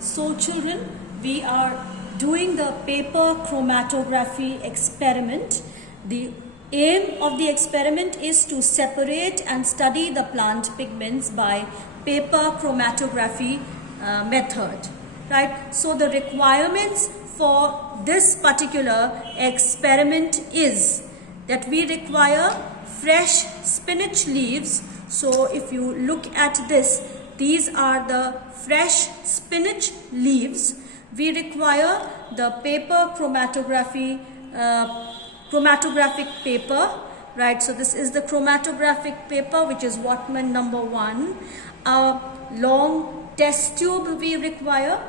So children, we are doing the paper chromatography experiment. The aim of the experiment is to separate and study the plant pigments by paper chromatography method. Right? So the requirements for this particular experiment is that we require fresh spinach leaves. So if you look at this, these are the fresh spinach leaves. We require the paper chromatographic paper, right? So this is the chromatographic paper, which is Whatman number 1. A long test tube we require.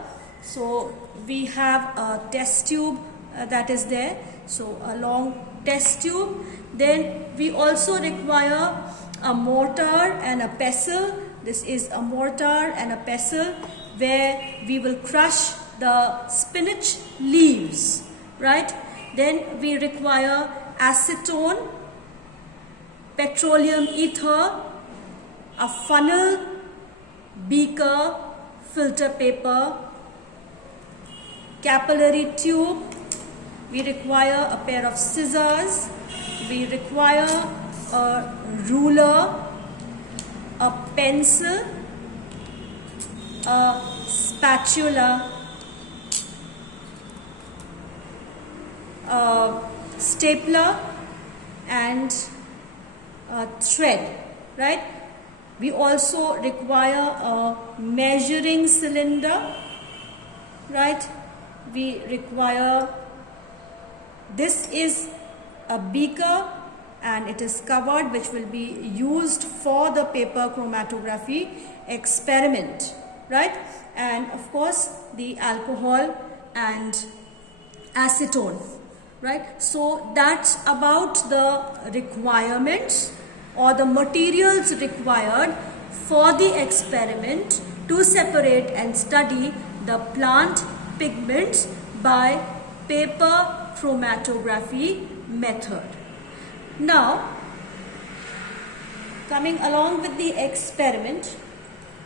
So we have a test tube that is there. So a long test tube. Then we also require a mortar and a pestle. This is a mortar and a pestle where we will crush the spinach leaves, right? Then we require acetone, petroleum ether, a funnel, beaker, filter paper, capillary tube. We require a pair of scissors. We require a ruler, a pencil, a spatula, a stapler, and a thread, right? We also require a measuring cylinder, right? We require, this is a beaker and it is covered, which will be used for the paper chromatography experiment, right? And of course the alcohol and acetone, right? So that's about the requirements or the materials required for the experiment to separate and study the plant pigments by paper chromatography method. Now, coming along with the experiment,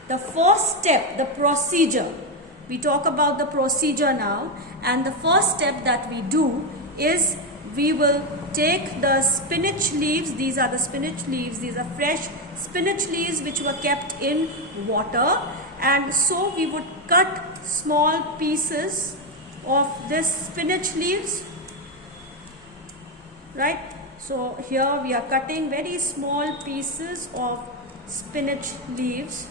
the first step, the procedure, we talk about the procedure now, and the first step that we do is we will take the spinach leaves. These are the spinach leaves. These are fresh spinach leaves which were kept in water, and so we would cut small pieces of this spinach leaves, right? So here we are cutting very small pieces of spinach leaves,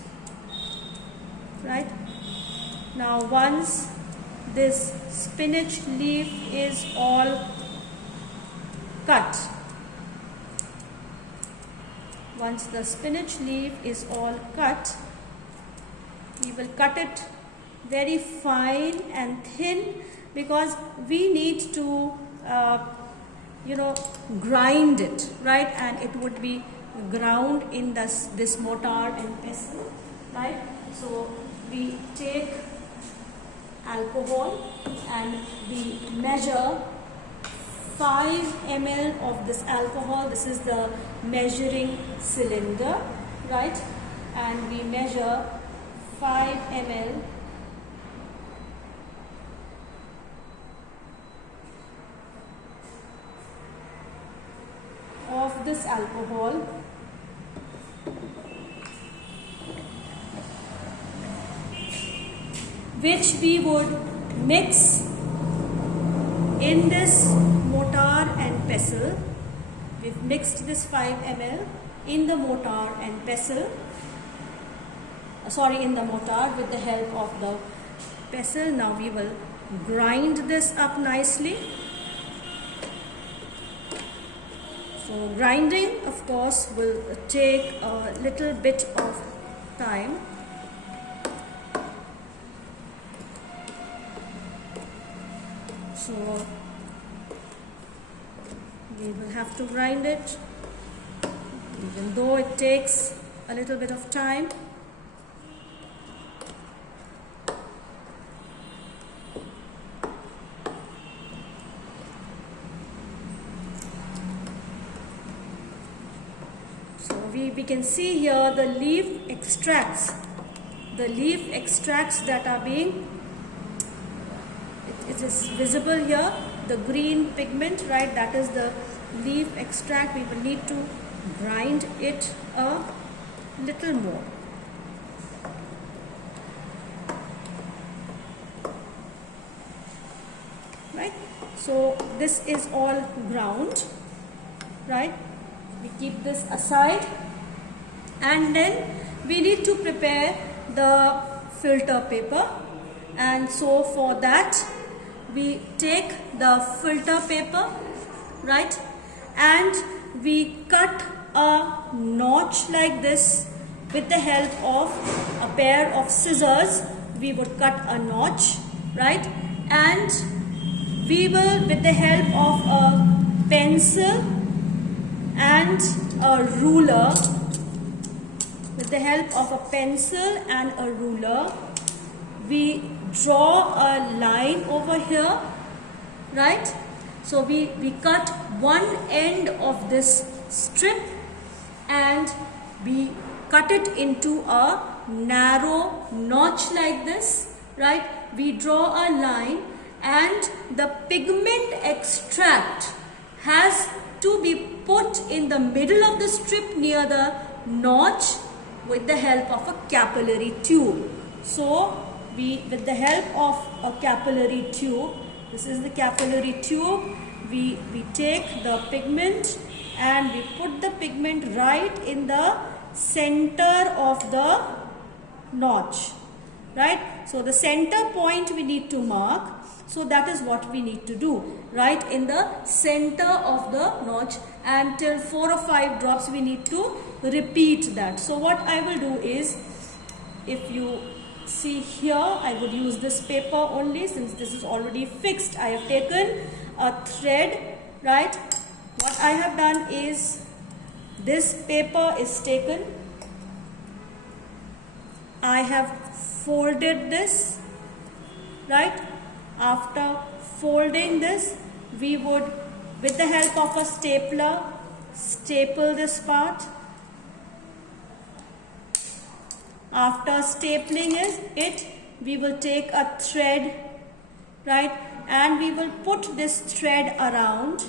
right? Now once this spinach leaf is all cut, once the spinach leaf is all cut, we will cut it very fine and thin, because we need to grind it, right? And it would be ground in this mortar and pestle, right? So we take alcohol and we measure 5 ml of this alcohol. This is the measuring cylinder, right? And we measure 5 ml of this alcohol, which we would mix in this mortar and pestle. We've mixed this 5 ml in the mortar and pestle, in the mortar with the help of the pestle. Now we will grind this up nicely. So grinding, of course, will take a little bit of time. So we will have to grind it, even though it takes a little bit of time. So we can see here the leaf extracts that are being it is visible here, the green pigment, right? That is the leaf extract. We will need to grind it a little more. Right? So this is all ground, right? We keep this aside, and then we need to prepare the filter paper. And so for that we take the filter paper, right, and we cut a notch like this with the help of a pair of scissors. We would cut a notch, right, and we will, with the help of a pencil and a ruler, with the help of a pencil and a ruler, we draw a line over here, right? So we cut one end of this strip and we cut it into a narrow notch like this, right? We draw a line, and the pigment extract has to be put in the middle of the strip near the notch with the help of a capillary tube. So with the help of a capillary tube, this is the capillary tube, we take the pigment and we put the pigment right in the center of the notch, right? So the center point we need to mark. So that is what we need to do, right in the center of the notch, and till 4 or 5 drops we need to repeat that. So what I will do is, if you see here, I would use this paper only since this is already fixed. I have taken a thread, right? What I have done is, this paper is taken, I have folded this, right? After folding this, we would, with the help of a stapler, staple this part. After stapling it, we will take a thread, right, and we will put this thread around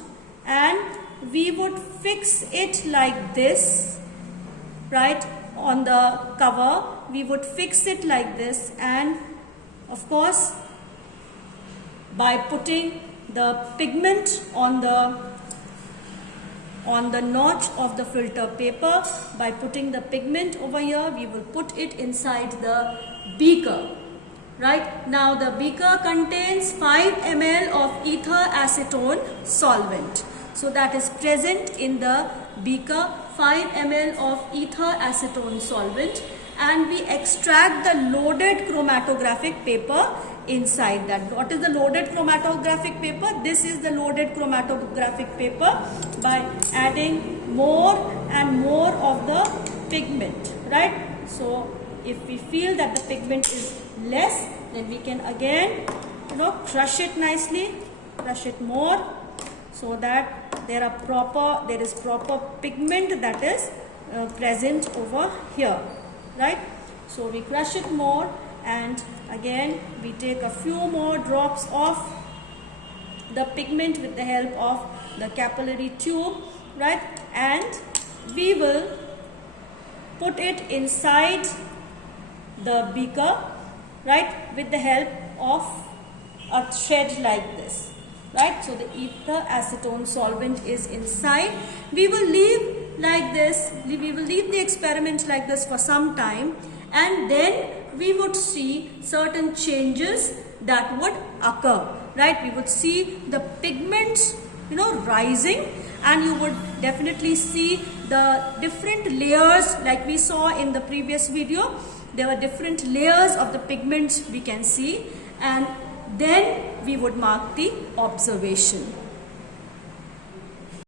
and we would fix it like this, right, on the cover. We would fix it like this, and of course by putting the pigment on the notch of the filter paper, by putting the pigment over here, we will put it inside the beaker, right? Now the beaker contains 5 ml of ether acetone solvent. So that is present in the beaker, 5 ml of ether acetone solvent, and we extract the loaded chromatographic paper inside that. What is the loaded chromatographic paper? This is the loaded chromatographic paper, by adding more and more of the pigment, right? So if we feel that the pigment is less, then we can again, crush it nicely, crush it more, so that there is proper pigment that is present over here, right? So we crush it more, and again we take a few more drops of the pigment with the help of the capillary tube, right, and we will put it inside the beaker, right, with the help of a thread like this, right? So the ether acetone solvent is inside. We will leave like this, we will leave the experiment like this for some time, and then we would see certain changes that would occur, right? We would see the pigments, rising, and you would definitely see the different layers like we saw in the previous video. There were different layers of the pigments we can see, and then we would mark the observation.